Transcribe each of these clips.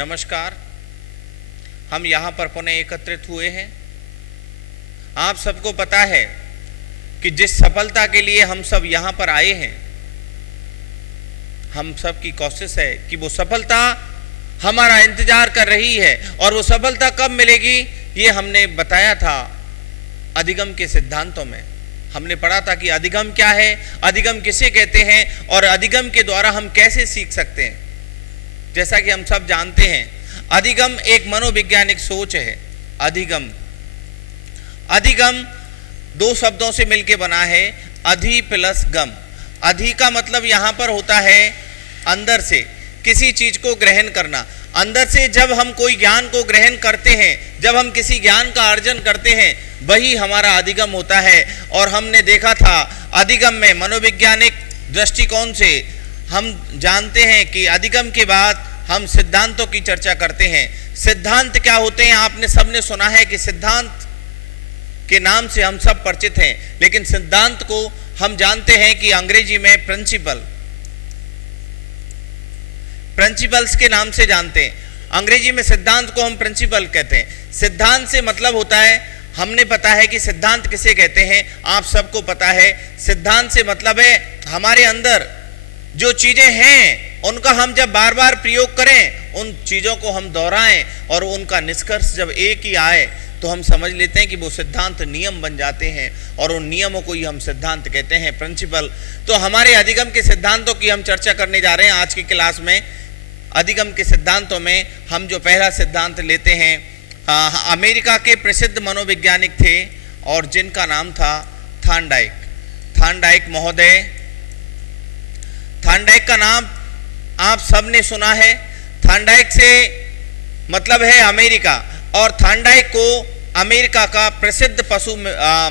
नमस्कार। हम यहाँ पर पुनः एकत्रित हुए हैं। आप सबको पता है कि जिस सफलता के लिए हम सब यहाँ पर आए हैं, हम सब की कोशिश है कि वो सफलता हमारा इंतजार कर रही है। और वो सफलता कब मिलेगी, ये हमने बताया था अधिगम के सिद्धांतों में। हमने पढ़ा था कि अधिगम क्या है, अधिगम किसे कहते हैं और अधिगम के द्वारा हम कैसे सीख सकते हैं। जैसा कि हम सब जानते हैं, अधिगम एक मनोवैज्ञानिक सोच है। अधिगम दो शब्दों से मिलकर बना है, अधि प्लस गम। अधि का मतलब यहां पर होता है अंदर से किसी चीज को ग्रहण करना। अंदर से जब हम कोई ज्ञान को ग्रहण करते हैं, जब हम किसी ज्ञान का अर्जन करते हैं, वही हमारा अधिगम होता है। और हमने देखा था अधिगम में मनोवैज्ञानिक दृष्टिकोण से हम जानते हैं कि अधिगम के बाद हम सिद्धांतों की चर्चा करते हैं। सिद्धांत क्या होते हैं, आपने सबने सुना है कि सिद्धांत के नाम से हम सब परिचित हैं, लेकिन सिद्धांत को हम जानते हैं कि अंग्रेजी में प्रिंसिपल्स के नाम से जानते हैं। अंग्रेजी में सिद्धांत को हम प्रिंसिपल कहते हैं। सिद्धांत से मतलब होता है, हमने पता है कि सिद्धांत किसे कहते हैं, आप सबको पता है। सिद्धांत से मतलब है हमारे अंदर जो चीजें हैं उनका हम जब बार बार प्रयोग करें, उन चीजों को हम दोहराएं और उनका निष्कर्ष जब एक ही आए तो हम समझ लेते हैं कि वो सिद्धांत नियम बन जाते हैं और उन नियमों को ही हम सिद्धांत कहते हैं, प्रिंसिपल। तो हमारे अधिगम के सिद्धांतों की हम चर्चा करने जा रहे हैं आज की क्लास में। अधिगम के सिद्धांतों में हम जो पहला सिद्धांत लेते हैं, अमेरिका के प्रसिद्ध मनोवैज्ञानिक थे और जिनका नाम था थॉर्नडाइक महोदय। थॉर्नडाइक का नाम आप सबने सुना है। थॉर्नडाइक से मतलब है अमेरिका, और थॉर्नडाइक को अमेरिका का प्रसिद्ध पशु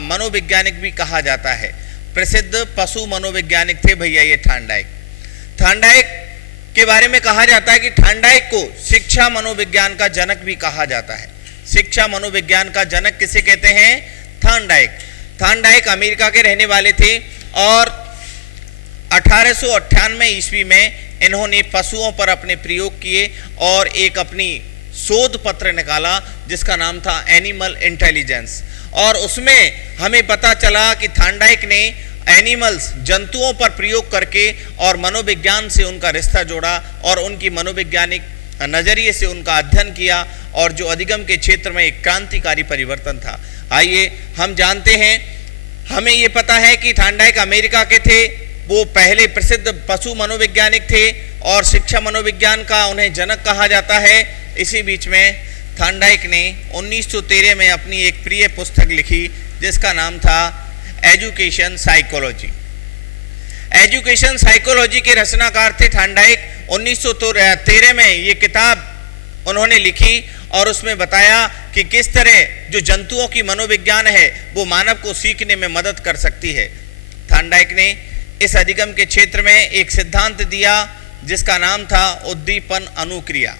मनोवैज्ञानिक भी कहा जाता है। प्रसिद्ध पशु मनोवैज्ञानिक थे भैया ये थॉर्नडाइक के बारे में कहा जाता है कि थॉर्नडाइक को शिक्षा मनोविज्ञान का जनक भी कहा जाता है। शिक्षा मनोविज्ञान का जनक किसे कहते हैं, थॉर्नडाइक अमेरिका के रहने वाले थे और 1898 ईस्वी में इन्होंने पशुओं पर अपने प्रयोग किए और एक अपनी शोध पत्र निकाला जिसका नाम था एनिमल इंटेलिजेंस। और उसमें हमें पता चला कि थॉर्नडाइक ने एनिमल्स जंतुओं पर प्रयोग करके और मनोविज्ञान से उनका रिश्ता जोड़ा और उनकी मनोवैज्ञानिक नजरिए से उनका अध्ययन किया और जो अधिगम के क्षेत्र में एक क्रांतिकारी परिवर्तन था। आइए हम जानते हैं, हमें ये पता है कि थॉर्नडाइक अमेरिका के थे, वो पहले प्रसिद्ध पशु मनोवैज्ञानिक थे और शिक्षा मनोविज्ञान का उन्हें जनक कहा जाता है। इसी बीच में थॉर्नडाइक ने 1913 में अपनी एक प्रिय पुस्तक लिखी जिसका नाम था एजुकेशन साइकोलॉजी के रचनाकार थे थॉर्नडाइक। 1913 में ये किताब उन्होंने लिखी और उसमें बताया कि किस तरह जो जंतुओं की मनोविज्ञान है वो मानव को सीखने में मदद कर सकती है। थॉर्नडाइक ने इस अधिगम के क्षेत्र में एक सिद्धांत दिया जिसका नाम था उद्दीपन अनुक्रिया।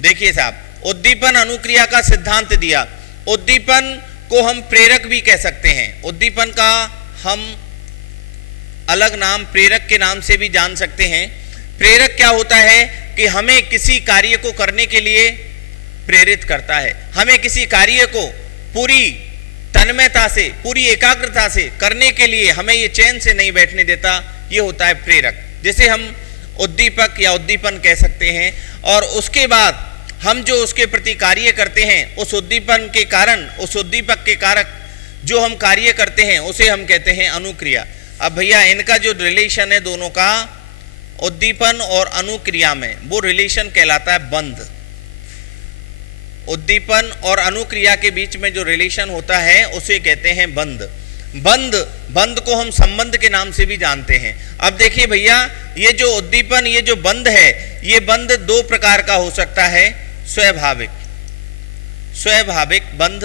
देखिए साहब, उद्दीपन अनुक्रिया का सिद्धांत दिया। उद्दीपन को हम प्रेरक भी कह सकते हैं। उद्दीपन का हम अलग नाम प्रेरक के नाम से भी जान सकते हैं। प्रेरक क्या होता है कि हमें किसी कार्य को करने के लिए प्रेरित करता है, हमें किसी कार्य को पूरी तन्मयता से, पूरी एकाग्रता से करने के लिए हमें ये चैन से नहीं बैठने देता, ये होता है प्रेरक, जिसे हम उद्दीपक या उद्दीपन कह सकते हैं। और उसके बाद हम जो उसके प्रति कार्य करते हैं, उस उद्दीपन के कारण, उस उद्दीपक के कारक जो हम कार्य करते हैं उसे हम कहते हैं अनुक्रिया। अब भैया इनका जो रिलेशन है दोनों का, उद्दीपन और अनुक्रिया में, वो रिलेशन कहलाता है बंध। उद्दीपन और अनुक्रिया के बीच में जो रिलेशन होता है उसे कहते हैं बंध। बंध को हम संबंध के नाम से भी जानते हैं। अब देखिए भैया, ये जो उद्दीपन, ये जो बंध है, ये बंध दो प्रकार का हो सकता है, स्वाभाविक बंध,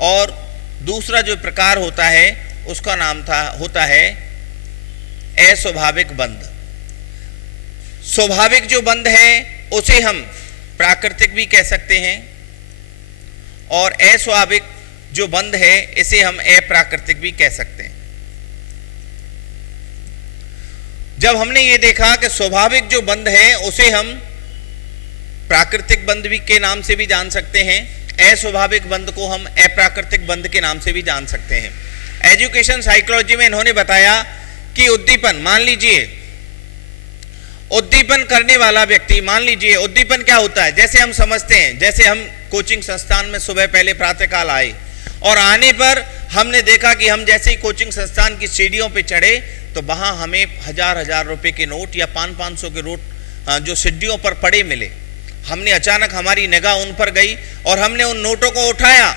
और दूसरा जो प्रकार होता है उसका नाम होता है अस्वाभाविक बंध। स्वाभाविक जो बंध है उसे हम प्राकृतिक भी कह सकते हैं और अस्वाभाविक जो बंध है इसे हम अप्राकृतिक भी कह सकते हैं। जब हमने ये देखा कि स्वाभाविक जो बंध है उसे हम प्राकृतिक बंध भी के नाम से भी जान सकते हैं, अस्वाभाविक बंध को हम अप्राकृतिक बंध के नाम से भी जान सकते हैं। एजुकेशन साइकोलॉजी में इन्होंने बताया कि उद्दीपन, मान लीजिए उद्दीपन करने वाला व्यक्ति, मान लीजिए उद्दीपन क्या होता है, जैसे हम समझते हैं, जैसे हम कोचिंग संस्थान में सुबह पहले प्रातःकाल आए और आने पर हमने देखा कि हम जैसे ही कोचिंग संस्थान की सीढ़ियों पे चढ़े तो वहां हमें हजार रुपए के नोट या 500 के नोट जो सीढ़ियों पर पड़े मिले। हमने अचानक हमारी निगाह उन पर गई और हमने उन नोटों को उठाया,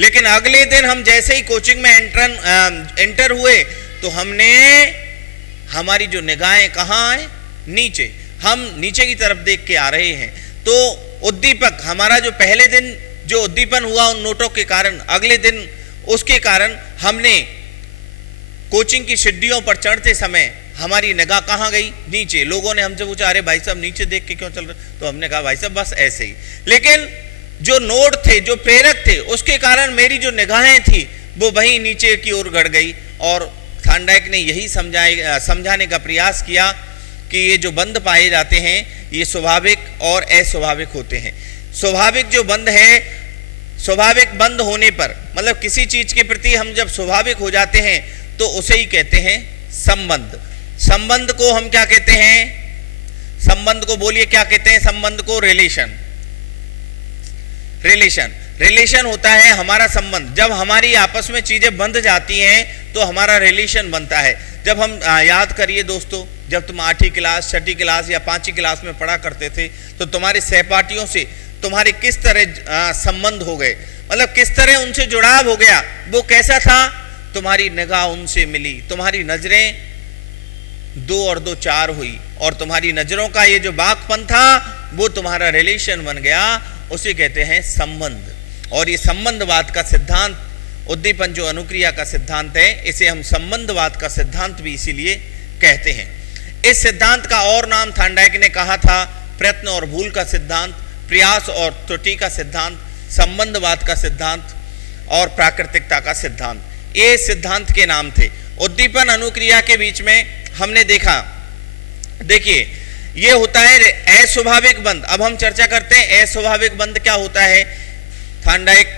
लेकिन अगले दिन हम जैसे ही कोचिंग में एंटर हुए तो हमने, हमारी जो निगाहें कहाँ आए, नीचे, हम नीचे की तरफ देख के आ रहे हैं। तो उद्दीपक, हमारा जो पहले दिन जो उद्दीपन हुआ उन नोटों के कारण, अगले दिन उसके कारण हमने कोचिंग की सीढ़ियों पर चढ़ते समय हमारी निगाह कहाँ गई, नीचे। लोगों ने हमसे पूछा, अरे भाई साहब नीचे देख के क्यों चल रहे, तो हमने कहा भाई साहब बस ऐसे ही। लेकिन जो नोट थे, जो प्रेरक थे, उसके कारण मेरी जो निगाहें थी वो वहीं नीचे की ओर गड़ गई। और थांडाइक ने यही समझाने का प्रयास किया कि ये जो बंध पाए जाते हैं ये स्वाभाविक और अस्वाभाविक होते हैं। स्वाभाविक जो बंध है, स्वाभाविक बंध होने पर, मतलब किसी चीज के प्रति हम जब स्वाभाविक हो जाते हैं तो उसे ही कहते हैं संबंध। संबंध को हम क्या कहते हैं, संबंध को बोलिए क्या कहते हैं, संबंध को रिलेशन। रिलेशन होता है हमारा संबंध। जब हमारी आपस में चीजें बंध जाती हैं तो हमारा रिलेशन बनता है। जब हम याद करिए दोस्तों, जब तुम 8वीं क्लास, 6ठी क्लास या 5वीं क्लास में पढ़ा करते थे तो तुम्हारे सहपाठियों से तुम्हारे किस तरह संबंध हो गए, मतलब किस तरह उनसे जुड़ाव हो गया, वो कैसा था, तुम्हारी निगाह उनसे मिली, तुम्हारी नजरें 2 और 2 4 हुई और तुम्हारी नजरों का ये जो बागपन था वो तुम्हारा रिलेशन बन गया, उसे कहते हैं संबंध। और ये संबंधवाद का सिद्धांत, उद्दीपन जो अनुक्रिया का सिद्धांत है, इसे हम संबंधवाद का सिद्धांत भी इसीलिए कहते हैं। इस सिद्धांत का और नाम थांडाइक ने कहा था प्रयत्न और भूल का सिद्धांत, प्रयास और त्रुटि का सिद्धांत, संबंधवाद का सिद्धांत और प्राकृतिकता का सिद्धांत। ये सिद्धांत के नाम थे। उद्दीपन अनुक्रिया के बीच में हमने देखा, देखिए ये होता है अस्वाभाविक बंध। अब हम चर्चा करते हैं अस्वाभाविक बंध क्या होता है। थांडाइक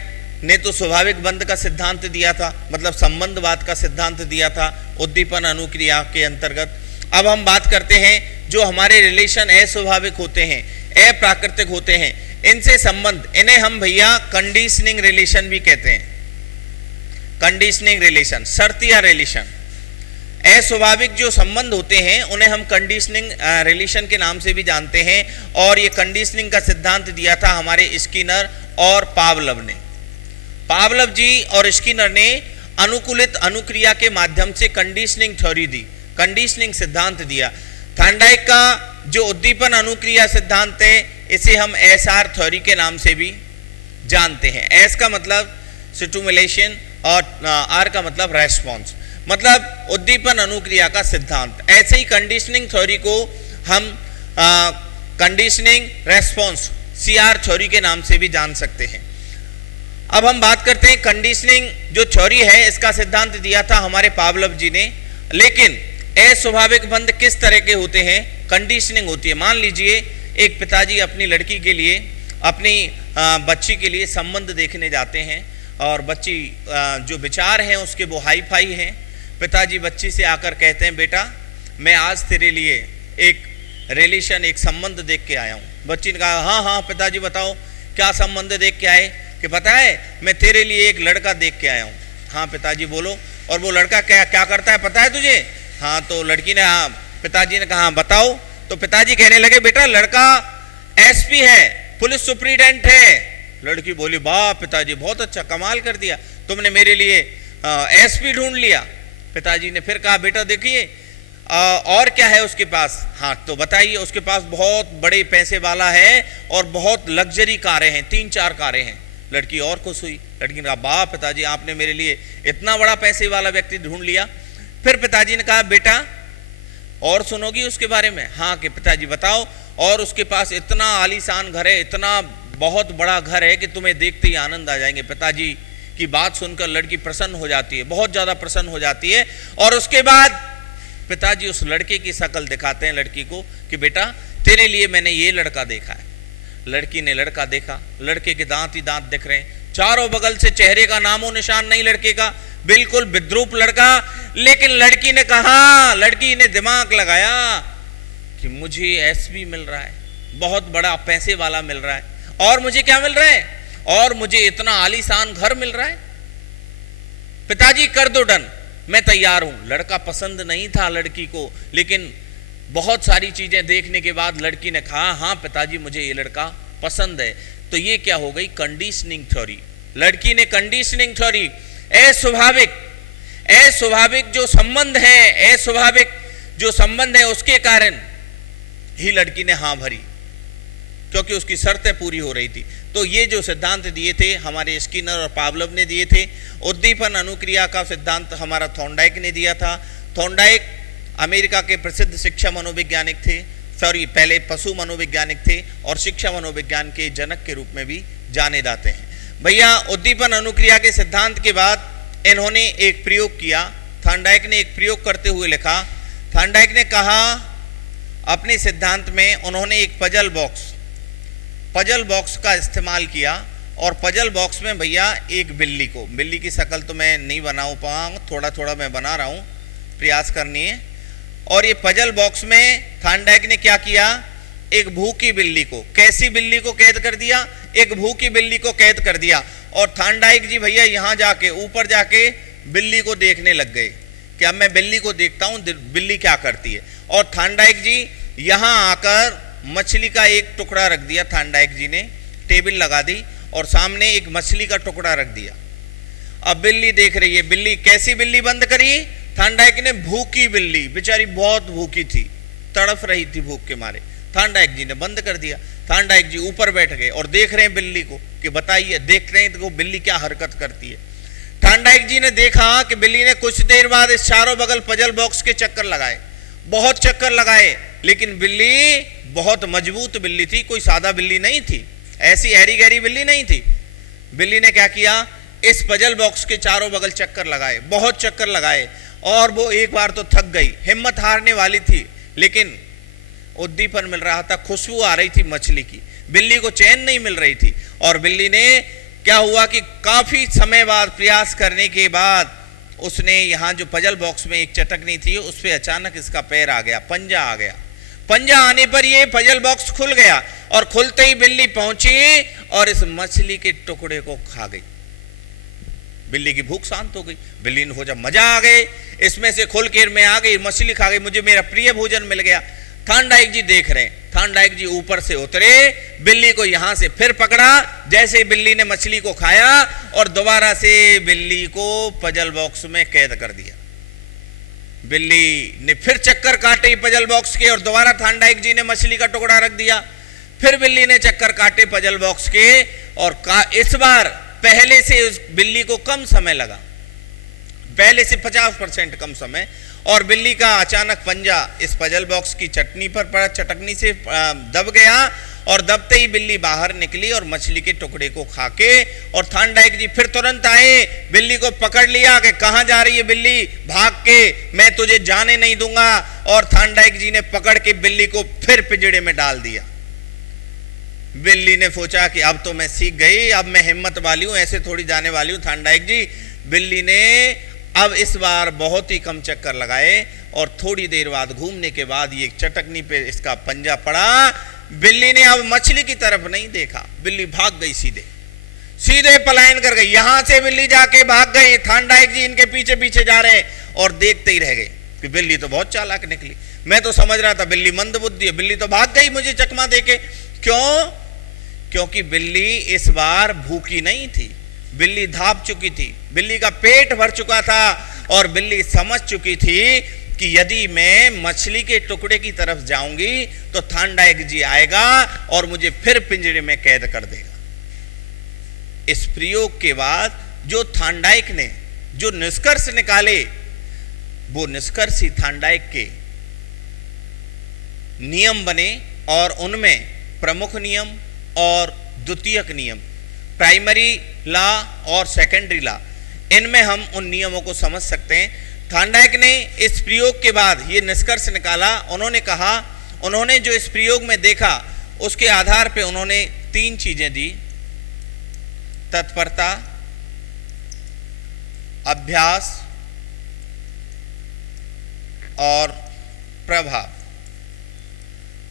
ने तो स्वाभाविक बंध का सिद्धांत दिया था, मतलब संबंधवाद का सिद्धांत दिया था उद्दीपन अनुक्रिया के अंतर्गत। अब हम बात करते हैं जो हमारे रिलेशन अस्वाभाविक होते हैं, अप्राकृतिक होते हैं, इनसे संबंध, इन्हें हम भैया कंडीशनिंग रिलेशन भी कहते हैं। कंडीशनिंग रिलेशन, शर्तिया रिलेशन। अस्वाभाविक जो संबंध होते हैं उन्हें हम कंडीशनिंग रिलेशन के नाम से भी जानते हैं। और ये कंडीशनिंग का सिद्धांत दिया था हमारे स्किनर और पावलव ने। पावलव जी और स्किनर ने अनुकूलित अनुक्रिया के माध्यम से कंडीशनिंग थ्योरी दी, कंडीशनिंग सिद्धांत दिया। थांडाइक का जो उद्दीपन अनुक्रिया सिद्धांत है इसे हम एसआर थ्योरी के नाम से भी जानते हैं। एस का मतलब स्टिमुलेशन और आर का मतलब रेस्पॉन्स, मतलब उद्दीपन अनुक्रिया का सिद्धांत। ऐसे ही कंडीशनिंग थ्योरी को हम कंडीशनिंग रेस्पॉन्स सीआर थ्योरी के नाम से भी जान सकते हैं। अब हम बात करते हैं कंडीशनिंग जो थ्योरी है, इसका सिद्धांत दिया था हमारे पावलव जी ने। लेकिन अस्वाभाविक बंध किस तरह के होते हैं, कंडीशनिंग होती है। मान लीजिए एक पिताजी अपनी लड़की के लिए, अपनी बच्ची के लिए संबंध देखने जाते हैं और बच्ची जो विचार हैं उसके वो हाई फाई हैं। पिताजी बच्ची से आकर कहते हैं, बेटा मैं आज तेरे लिए एक रिलेशन, एक संबंध देख के आया हूँ। बच्ची ने कहा, हाँ हाँ पिताजी बताओ क्या संबंध देख के आए, कि पता है मैं तेरे लिए एक लड़का देख के आया हूँ। हाँ पिताजी बोलो, और वो लड़का क्या क्या करता है पता है तुझे? हाँ, तो लड़की ने, हाँ पिताजी ने कहा हाँ बताओ। तो पिताजी कहने लगे, बेटा लड़का एसपी है, पुलिस सुप्रीडेंट है। लड़की बोली, वाह पिताजी बहुत अच्छा, कमाल कर दिया, तुमने मेरे लिए एसपी ढूंढ लिया। पिताजी ने फिर कहा, बेटा देखिए और क्या है उसके पास? हाँ तो बताइए। उसके पास बहुत बड़े पैसे वाला है और बहुत लग्जरी कारें हैं, 3-4 कारें हैं। लड़की और खुश हुई। लड़की ने कहा, वाह पिताजी आपने मेरे लिए इतना बड़ा पैसे वाला व्यक्ति ढूंढ लिया। फिर पिताजी ने कहा, बेटा और सुनोगी उसके बारे में? हाँ कि पिताजी बताओ। और उसके पास इतना आलीशान घर है, इतना बहुत बड़ा घर है कि तुम्हें देखते ही आनंद आ जाएंगे। पिताजी की बात सुनकर लड़की प्रसन्न हो जाती है, बहुत ज्यादा प्रसन्न हो जाती है। और उसके बाद पिताजी उस लड़के की शक्ल दिखाते हैं लड़की को कि बेटा तेरे लिए मैंने ये लड़का देखा है। लड़की ने लड़का देखा, लड़के के दांत ही दांत दिख रहे हैं, चारों बगल से चेहरे का नामो निशान नहीं लड़के का, बिल्कुल विद्रूप लड़का। लेकिन लड़की ने कहा, लड़की ने दिमाग लगाया कि मुझे एसपी मिल रहा है, बहुत बड़ा पैसे वाला मिल रहा है, और मुझे क्या मिल रहा है, और मुझे इतना आलीशान घर मिल रहा है। पिताजी कर दो डन, मैं तैयार हूं। लड़का पसंद नहीं था लड़की को, लेकिन बहुत सारी चीजें देखने के बाद लड़की ने कहा हाँ पिताजी मुझे ये लड़का पसंद है। तो ये क्या हो गई, कंडीशनिंग थ्योरी। लड़की ने कंडीशनिंग थ्योरी, अस्वाभाविक जो संबंध है, अस्वाभाविक जो संबंध है उसके कारण ही लड़की ने हाँ भरी, क्योंकि उसकी शर्तें पूरी हो रही थी। तो ये जो सिद्धांत दिए थे हमारे स्किनर और पावलोव ने दिए थे। उद्दीपन अनुक्रिया का सिद्धांत हमारा थॉर्नडाइक ने दिया था। थॉर्नडाइक अमेरिका के प्रसिद्ध शिक्षा मनोवैज्ञानिक थे, पहले पशु मनोवैज्ञानिक थे और शिक्षा मनोविज्ञान के जनक के रूप में भी जाने जाते हैं। भैया उद्दीपन अनुक्रिया के सिद्धांत के बाद इन्होंने एक प्रयोग किया। थॉर्नडाइक ने एक प्रयोग करते हुए लिखा, थॉर्नडाइक ने कहा अपने सिद्धांत में उन्होंने एक पजल बॉक्स का इस्तेमाल किया, और पजल बॉक्स में भैया एक बिल्ली की शक्ल तो मैं नहीं बना पाऊंगा, थोड़ा थोड़ा मैं बना रहा हूं, प्रयास करनी है। और ये पजल बॉक्स में थॉर्नडाइक ने क्या किया, एक भूखी बिल्ली को, कैसी बिल्ली को कैद कर दिया, एक भूखी बिल्ली को कैद कर दिया। और थॉर्नडाइक जी भैया यहां जाके ऊपर जाके बिल्ली को देखने लग गए कि अब मैं बिल्ली को देखता हूं बिल्ली क्या करती है। और थॉर्नडाइक जी यहां आकर मछली का एक टुकड़ा रख दिया, थॉर्नडाइक जी ने टेबल लगा दी और सामने एक मछली का टुकड़ा रख दिया। अब बिल्ली देख रही है, बिल्ली कैसी बिल्ली बंद करी, थॉर्नडाइक ने भूखी बिल्ली, बेचारी बहुत भूखी थी, तड़फ रही थी भूख के मारे, थॉर्नडाइक जी ने बंद कर दिया। थॉर्नडाइक जी ऊपर बैठ गए और देख रहे हैं बिल्ली को कि बताइए, देख रहे हैं तो बिल्ली क्या हरकत करती है। थॉर्नडाइक जी ने देखा कि बिल्ली ने कुछ देर बाद इस चारों बगल पजल बॉक्स के चक्कर लगाए, बहुत चक्कर लगाए, लेकिन बिल्ली बहुत मजबूत बिल्ली थी, कोई सादा बिल्ली नहीं थी, ऐसी हैरी गहरी बिल्ली नहीं थी। बिल्ली ने क्या किया, इस पजल बॉक्स के चारों बगल चक्कर लगाए, बहुत चक्कर लगाए, और वो एक बार तो थक गई, हिम्मत हारने वाली थी, लेकिन उद्दीपन मिल रहा था, खुशबू आ रही थी मछली की, बिल्ली को चैन नहीं मिल रही थी। और बिल्ली ने क्या हुआ कि काफी समय बाद प्रयास करने के बाद उसने यहाँ जो पजल बॉक्स में एक चटकनी थी उस पर अचानक इसका पैर आ गया, पंजा आ गया। पंजा आने पर ये पजल बॉक्स खुल गया, और खुलते ही बिल्ली पहुंची और इस मछली के टुकड़े को खा गई। बिल्ली की भूख शांत हो गई, बिल्ली ने हो जा मजा आ गए, इसमें से खुल के मैं आ गई, मछली खा गई, मुझे मेरा प्रिय भोजन मिल गया। थॉर्नडाइक जी देख रहे हैं, थॉर्नडाइक जी ऊपर से उतरे, बिल्ली को यहां से फिर पकड़ा, जैसे बिल्ली ने मछली को खाया और दोबारा से बिल्ली को पजल बॉक्स में कैद कर दिया। बिल्ली ने फिर चक्कर काटे पजल बॉक्स के, और दोबारा थॉर्नडाइक जी ने मछली का टुकड़ा रख दिया। फिर बिल्ली ने चक्कर काटे पजल बॉक्स के, और इस बार पहले से उस बिल्ली को कम समय लगा, पहले से 50% कम समय, और बिल्ली का अचानक पंजा इस पजल बॉक्स की चटनी पर पड़ा, चटकनी से दब गया, और दबते ही बिल्ली बाहर निकली और मछली के टुकड़े को खा के, और थॉर्नडाइक जी फिर तुरंत आए, बिल्ली को पकड़ लिया कि कहां जा रही है बिल्ली, भाग के, मैं तुझे जाने नहीं दूंगा। और थॉर्नडाइक जी ने पकड़ के बिल्ली को फिर पिंजड़े में डाल दिया। बिल्ली ने सोचा कि अब तो मैं सीख गई, अब मैं हिम्मत वाली हूं, ऐसे थोड़ी जाने वाली हूं थॉर्नडाइक जी। बिल्ली ने अब इस बार बहुत ही कम चक्कर लगाए, और थोड़ी देर बाद घूमने के बाद ये चटकनी पे इसका पंजा पड़ा। बिल्ली ने अब मछली की तरफ नहीं देखा, बिल्ली भाग गई, सीधे पलायन कर गई। यहां से बिल्ली जाके भाग गई, थॉर्नडाइक जी इनके पीछे पीछे जा रहे और देखते ही रह गए कि बिल्ली तो बहुत चालाक निकली। मैं तो समझ रहा था बिल्ली मंदबुद्धि है, बिल्ली तो भाग गई मुझे चकमा देके। क्यों? क्योंकि बिल्ली इस बार भूखी नहीं थी, बिल्ली धाप चुकी थी, बिल्ली का पेट भर चुका था, और बिल्ली समझ चुकी थी कि यदि मैं मछली के टुकड़े की तरफ जाऊंगी तो थॉर्नडाइक जी आएगा और मुझे फिर पिंजरे में कैद कर देगा। इस प्रयोग के बाद जो थॉर्नडाइक ने जो निष्कर्ष निकाले, वो निष्कर्ष ही थॉर्नडाइक के नियम बने, और उनमें प्रमुख नियम और द्वितीयक नियम, प्राइमरी लॉ और सेकेंडरी लॉ, इनमें हम उन नियमों को समझ सकते हैं। थार्नडाइक ने इस प्रयोग के बाद ये निष्कर्ष निकाला, उन्होंने कहा, उन्होंने जो इस प्रयोग में देखा उसके आधार पे उन्होंने 3 चीजें दी, तत्परता, अभ्यास और प्रभाव।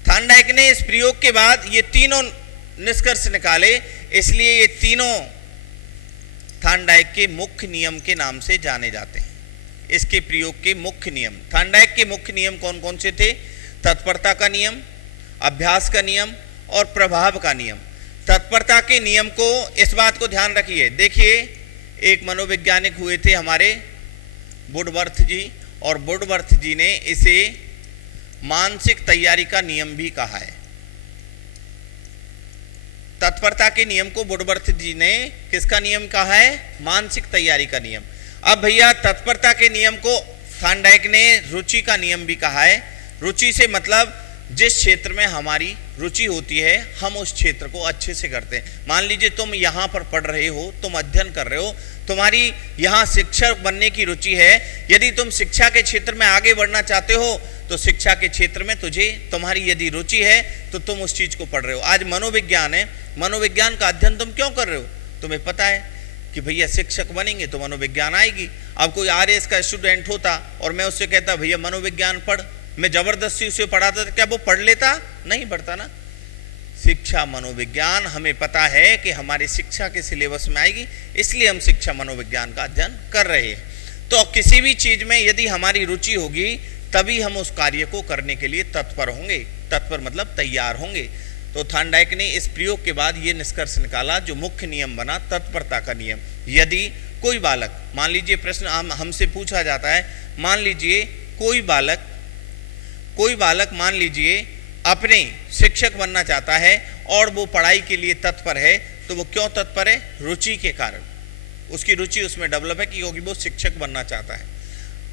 थार्नडाइक ने इस प्रयोग के बाद ये तीनों निष्कर्ष निकाले, इसलिए ये तीनों थार्नडाइक के मुख्य नियम के नाम से जाने जाते हैं। इसके प्रयोग के मुख्य नियम, थार्नडाइक के मुख्य नियम कौन कौन से थे? तत्परता का नियम, अभ्यास का नियम और प्रभाव का नियम। तत्परता के नियम को, इस बात को ध्यान रखिए, देखिए एक मनोवैज्ञानिक हुए थे हमारे वुडवर्थ जी, और वुडवर्थ जी ने इसे मानसिक तैयारी का नियम भी कहा है। तत्परता के नियम को वुडवर्थ जी ने किसका नियम कहा है? मानसिक तैयारी का नियम। अब भैया तत्परता के नियम को थार्नडाइक ने रुचि का नियम भी कहा है। रुचि से मतलब जिस क्षेत्र में हमारी रुचि होती है हम उस क्षेत्र को अच्छे से करते हैं। मान लीजिए तुम यहाँ पर पढ़ रहे हो, तुम अध्ययन कर रहे हो, तुम्हारी यहाँ शिक्षक बनने की रुचि है, यदि तुम शिक्षा के क्षेत्र में आगे बढ़ना चाहते हो तो शिक्षा के क्षेत्र में तुम्हारी यदि रुचि है तो तुम उस चीज को पढ़ रहे हो। आज मनोविज्ञान है, मनोविज्ञान का अध्ययन तुम क्यों कर रहे हो? तुम्हें पता है कि भैया शिक्षक बनेंगे तो मनोविज्ञान आएगी। अब कोई आरएस का स्टूडेंट होता और मैं उससे कहता भैया मनोविज्ञान पढ़, मैं जबरदस्ती उसे पढ़ाता तो क्या वो पढ़ लेता? नहीं पढ़ता ना। शिक्षा मनोविज्ञान हमें पता है कि हमारी शिक्षा के सिलेबस में आएगी, इसलिए हम शिक्षा मनोविज्ञान का अध्ययन कर रहे हैं। तो किसी भी चीज में यदि हमारी रुचि होगी तभी हम उस कार्य को करने के लिए तत्पर होंगे। तत्पर मतलब तैयार होंगे। तो थार्नडाइक ने इस प्रयोग के बाद ये निष्कर्ष निकाला, जो मुख्य नियम बना तत्परता का नियम। यदि कोई बालक, मान लीजिए प्रश्न हमसे पूछा जाता है, मान लीजिए कोई बालक मान लीजिए अपने शिक्षक बनना चाहता है और वो पढ़ाई के लिए तत्पर है, तो वो क्यों तत्पर है? रुचि के कारण, उसकी रुचि उसमें डेवलप है क्योंकि वो शिक्षक बनना चाहता है।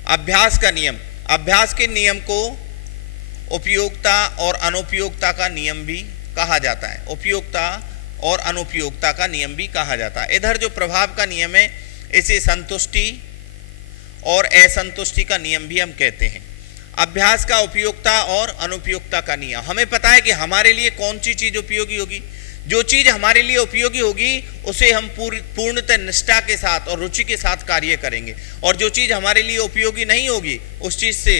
अभ्यास का नियम, अभ्यास के नियम को उपयोगिता और अनुपयोगिता का नियम भी कहा जाता है। उपयोगिता और अनुपयोगिता का नियम भी कहा जाता है। इधर जो प्रभाव का नियम है इसे संतुष्टि और असंतुष्टि का नियम भी हम कहते हैं। अभ्यास का उपयोगिता और अनुपयोगिता का नियम, हमें पता है कि हमारे लिए कौन सी चीज उपयोगी होगी। जो चीज हमारे लिए उपयोगी होगी उसे हम पूर्णतः निष्ठा के साथ और रुचि के साथ कार्य करेंगे, और जो चीज हमारे लिए उपयोगी नहीं होगी उस चीज से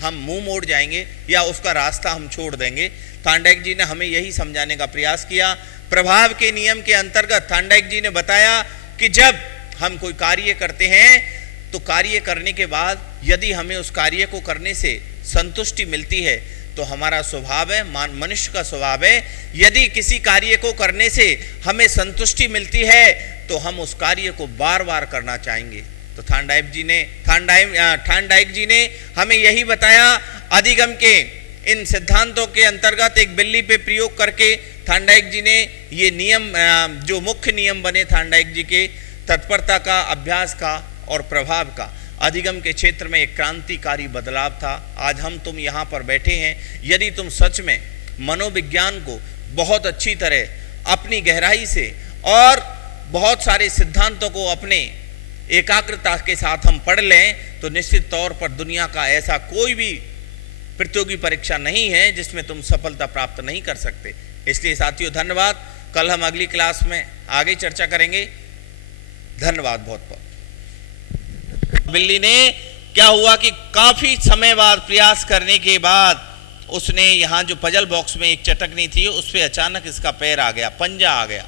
हम मुंह मोड़ जाएंगे या उसका रास्ता हम छोड़ देंगे। थार्नडाइक जी ने हमें यही समझाने का प्रयास किया। प्रभाव के नियम के अंतर्गत थार्नडाइक जी ने बताया कि जब हम कोई कार्य करते हैं तो कार्य करने के बाद यदि हमें उस कार्य को करने से संतुष्टि मिलती है तो हमारा स्वभाव है, मनुष्य का स्वभाव है, यदि किसी कार्य को करने से हमें संतुष्टि मिलती है तो हम उस कार्य को बार बार करना चाहेंगे। तो थार्नडाइक जी ने हमें यही बताया। अधिगम के इन सिद्धांतों के अंतर्गत एक बिल्ली पे प्रयोग करके थार्नडाइक जी ने ये नियम, जो मुख्य नियम बने थार्नडाइक जी के, तत्परता का, अभ्यास का और प्रभाव का, अधिगम के क्षेत्र में एक क्रांतिकारी बदलाव था। आज हम तुम यहाँ पर बैठे हैं, यदि तुम सच में मनोविज्ञान को बहुत अच्छी तरह अपनी गहराई से और बहुत सारे सिद्धांतों को अपने एकाग्रता के साथ हम पढ़ लें तो निश्चित तौर पर दुनिया का ऐसा कोई भी प्रतियोगी परीक्षा नहीं है जिसमें तुम सफलता प्राप्त नहीं कर सकते। इसलिए साथियों धन्यवाद। कल हम अगली क्लास में आगे चर्चा करेंगे। धन्यवाद बहुत बहुत। बिल्ली ने क्या हुआ कि काफी समय बाद प्रयास करने के बाद उसने यहाँ जो पजल बॉक्स में एक चटकनी थी उस पर अचानक इसका पैर आ गया, पंजा आ गया।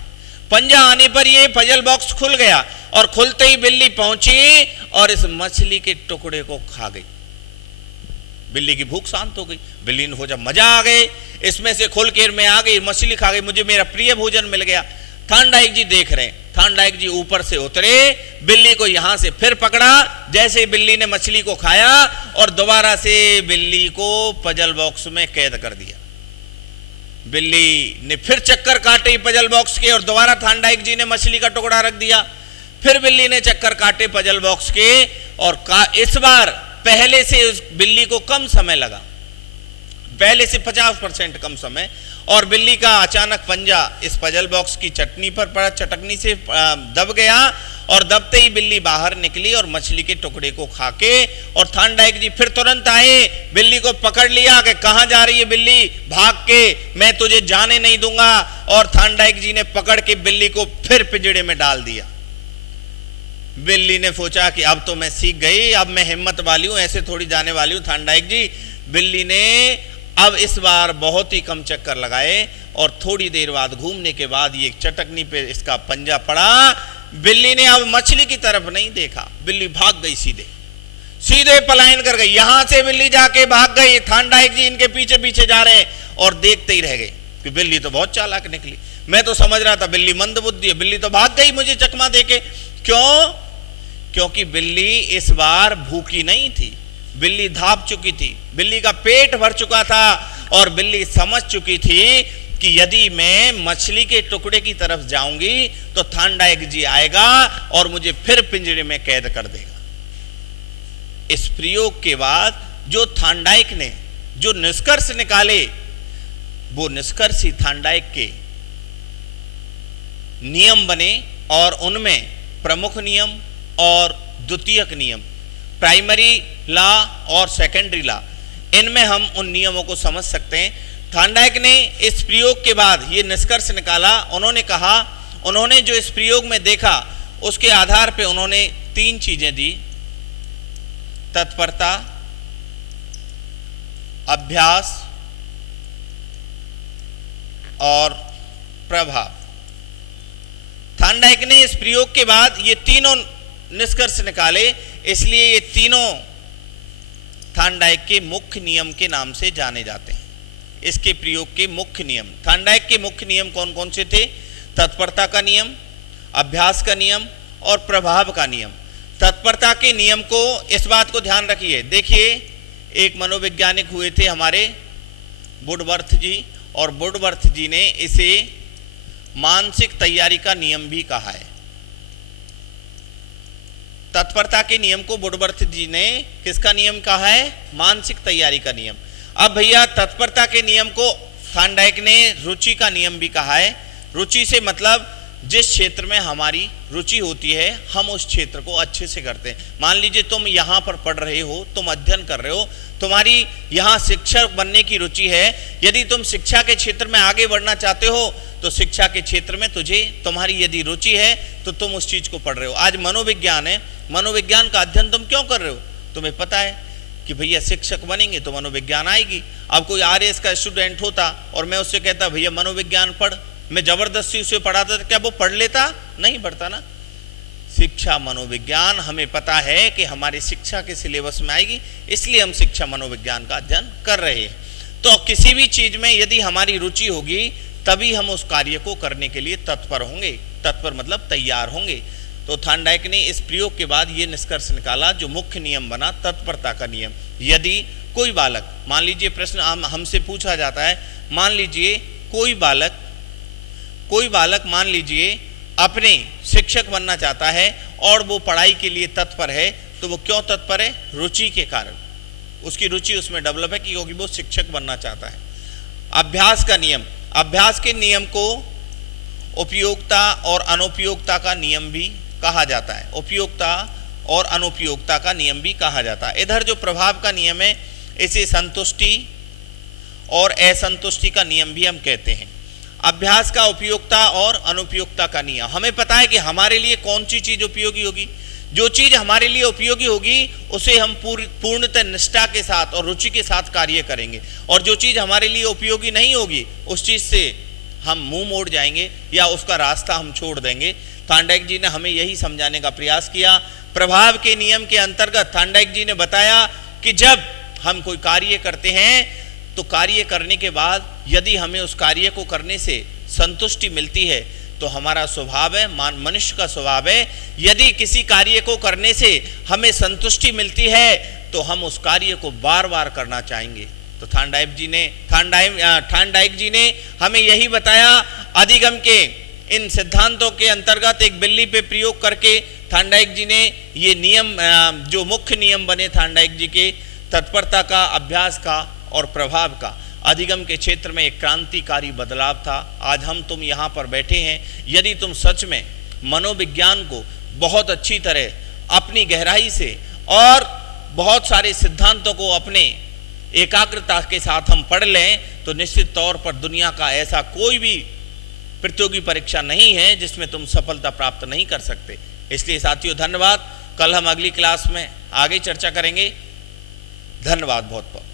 पंजा आने पर ये पजल बॉक्स खुल गया और खुलते ही बिल्ली पहुंची और इस मछली के टुकड़े को खा गई। बिल्ली की भूख शांत हो गई। बिल्ली ने हो जब मजा आ गए, इसमें से खुल के मैं आ गई, मछली खा गई, मुझे मेरा प्रिय भोजन मिल गया। थार्नडाइक जी देख रहे हैं, थार्नडाइक जी ऊपर से उतरे, बिल्ली को यहां से फिर पकड़ा, जैसे बिल्ली ने मछली को खाया और दोबारा से बिल्ली को पजल बॉक्स में कैद कर दिया। बिल्ली ने फिर चक्कर काटे पजल बॉक्स के और दोबारा थार्नडाइक जी ने मछली का टुकड़ा रख दिया। फिर बिल्ली ने चक्कर काटे पजल बॉक्स के और इस बार पहले से उस बिल्ली को कम समय लगा, पहले से 50% कम समय, और बिल्ली का अचानक पंजा इस पजल बॉक्स की चटनी पर पड़ा, चटकनी से दब गया और दबते ही बिल्ली बाहर निकली और मछली के टुकड़े को खाके, और थांडाइक जी फिर तुरंत आए, बिल्ली को पकड़ लिया कि कहां जा रही है बिल्ली, भाग के, मैं तुझे जाने नहीं दूंगा। और थांडाइक जी ने पकड़ के बिल्ली को फिर पिंजड़े में डाल दिया। बिल्ली ने सोचा कि अब तो मैं सीख गई, अब मैं हिम्मत वाली हूं, ऐसे थोड़ी जाने वाली हूं थांडाइक जी। बिल्ली ने अब इस बार बहुत ही कम चक्कर लगाए और थोड़ी देर बाद घूमने के बाद ये चटकनी पे इसका पंजा पड़ा। बिल्ली ने अब मछली की तरफ नहीं देखा, बिल्ली भाग गई, सीधे पलायन कर गई। यहां से बिल्ली जाके भाग गई, थांडाइक जी इनके पीछे पीछे जा रहे हैं और देखते ही रह गए कि बिल्ली तो बहुत चालाक निकली। मैं तो समझ रहा था बिल्ली मंदबुद्धि है, बिल्ली तो भाग गई मुझे चकमा देके। क्यों? क्योंकि बिल्ली इस बार भूखी नहीं थी, बिल्ली धाप चुकी थी, बिल्ली का पेट भर चुका था और बिल्ली समझ चुकी थी कि यदि मैं मछली के टुकड़े की तरफ जाऊंगी तो थांडाइक जी आएगा और मुझे फिर पिंजरे में कैद कर देगा। इस प्रयोग के बाद जो थांडाइक ने जो निष्कर्ष निकाले, वो निष्कर्ष ही थांडाइक के नियम बने और उनमें प्रमुख नियम और द्वितीयक नियम, प्राइमरी लॉ और सेकेंडरी लॉ, इनमें हम उन नियमों को समझ सकते हैं। थांडाइक ने इस प्रयोग के बाद ये निष्कर्ष निकाला, उन्होंने कहा, उन्होंने जो इस प्रयोग में देखा उसके आधार पे उन्होंने 3 चीजें दी, तत्परता, अभ्यास और प्रभाव। थांडाइक ने इस प्रयोग के बाद ये तीनों निष्कर्ष निकाले, इसलिए ये तीनों थांडाइक के मुख्य नियम के नाम से जाने जाते हैं। इसके प्रयोग के मुख्य नियम, थांडाइक के मुख्य नियम कौन कौन से थे? तत्परता का नियम, अभ्यास का नियम और प्रभाव का नियम। तत्परता के नियम को, इस बात को ध्यान रखिए, देखिए एक मनोवैज्ञानिक हुए थे हमारे वुडवर्थ जी, और वुडवर्थ जी ने इसे मानसिक तैयारी का नियम भी कहा है। तत्परता के नियम को वुडवर्थ जी ने किसका नियम कहा है? मानसिक तैयारी का नियम। अब भैया तत्परता के नियम को थांडाइक ने रुचि का नियम भी कहा है। रुचि से मतलब जिस क्षेत्र में हमारी रुचि होती है हम उस क्षेत्र को अच्छे से करते हैं। मान लीजिए तुम यहाँ पर पढ़ रहे हो, तुम अध्ययन कर रहे हो, तुम्हारी यहाँ शिक्षक बनने की रुचि है, यदि तुम शिक्षा के क्षेत्र में आगे बढ़ना चाहते हो तो शिक्षा के क्षेत्र में तुम्हारी यदि रुचि है तो तुम उस चीज को पढ़ रहे हो। आज मनोविज्ञान है, मनोविज्ञान का अध्ययन तुम क्यों कर रहे हो? तुम्हें पता है कि भैया शिक्षक बनेंगे तो मनोविज्ञान आएगी। अब कोई आरएस का स्टूडेंट होता और मैं उससे कहता भैया मनोविज्ञान पढ़, मैं जबरदस्ती उसे पढ़ाता तो क्या वो पढ़ लेता? नहीं पढ़ता ना। शिक्षा मनोविज्ञान हमें पता है कि हमारी शिक्षा के सिलेबस में आएगी, इसलिए हम शिक्षा मनोविज्ञान का अध्ययन कर रहे हैं। तो किसी भी चीज में यदि हमारी रुचि होगी तभी हम उस कार्य को करने के लिए तत्पर होंगे। तत्पर मतलब तैयार होंगे। तो थांडाइक ने इस प्रयोग के बाद ये निष्कर्ष निकाला, जो मुख्य नियम बना तत्परता का नियम। यदि कोई बालक, मान लीजिए प्रश्न हमसे पूछा जाता है, मान लीजिए कोई बालक मान लीजिए अपने शिक्षक बनना चाहता है और वो पढ़ाई के लिए तत्पर है, तो वो क्यों तत्पर है? रुचि के कारण, उसकी रुचि उसमें डेवलप है क्योंकि वो शिक्षक बनना चाहता है। अभ्यास का नियम, अभ्यास के नियम को उपयोगिता और अनुपयोगिता का नियम भी कहा जाता है। उपयोगिता और अनुपयोगिता का नियम भी कहा जाता है। इधर जो प्रभाव का नियम है इसे संतुष्टि और असंतुष्टि का नियम भी हम कहते हैं। अभ्यास का उपयोगिता और अनुपयोगिता का नियम, हमें पता है कि हमारे लिए कौन सी चीज उपयोगी होगी। जो चीज हमारे लिए उपयोगी होगी उसे हम पूर्णतः निष्ठा के साथ और रुचि के साथ कार्य करेंगे, और जो चीज हमारे लिए उपयोगी नहीं होगी उस चीज से हम मुंह मोड़ जाएंगे या उसका रास्ता हम छोड़ देंगे। थांडाइक जी ने हमें यही समझाने का प्रयास किया। प्रभाव के नियम के अंतर्गत थांडाइक जी ने बताया कि जब हम कोई कार्य करते हैं तो कार्य करने के बाद यदि हमें उस कार्य को करने से संतुष्टि मिलती है तो हमारा स्वभाव है, मनुष्य का स्वभाव है, यदि किसी कार्य को करने से हमें संतुष्टि मिलती है तो हम उस कार्य को बार बार करना चाहेंगे। तो थांडाइक जी ने हमें यही बताया। अधिगम के इन सिद्धांतों के अंतर्गत एक बिल्ली पे प्रयोग करके थांडाइक जी ने ये नियम, जो मुख्य नियम बने थांडाइक जी के, तत्परता का, अभ्यास का और प्रभाव का, अधिगम के क्षेत्र में एक क्रांतिकारी बदलाव था। आज हम तुम यहाँ पर बैठे हैं, यदि तुम सच में मनोविज्ञान को बहुत अच्छी तरह अपनी गहराई से और बहुत सारे सिद्धांतों को अपने एकाग्रता के साथ हम पढ़ लें तो निश्चित तौर पर दुनिया का ऐसा कोई भी प्रतियोगी परीक्षा नहीं है जिसमें तुम सफलता प्राप्त नहीं कर सकते। इसलिए साथियों धन्यवाद। कल हम अगली क्लास में आगे चर्चा करेंगे। धन्यवाद बहुत बहुत।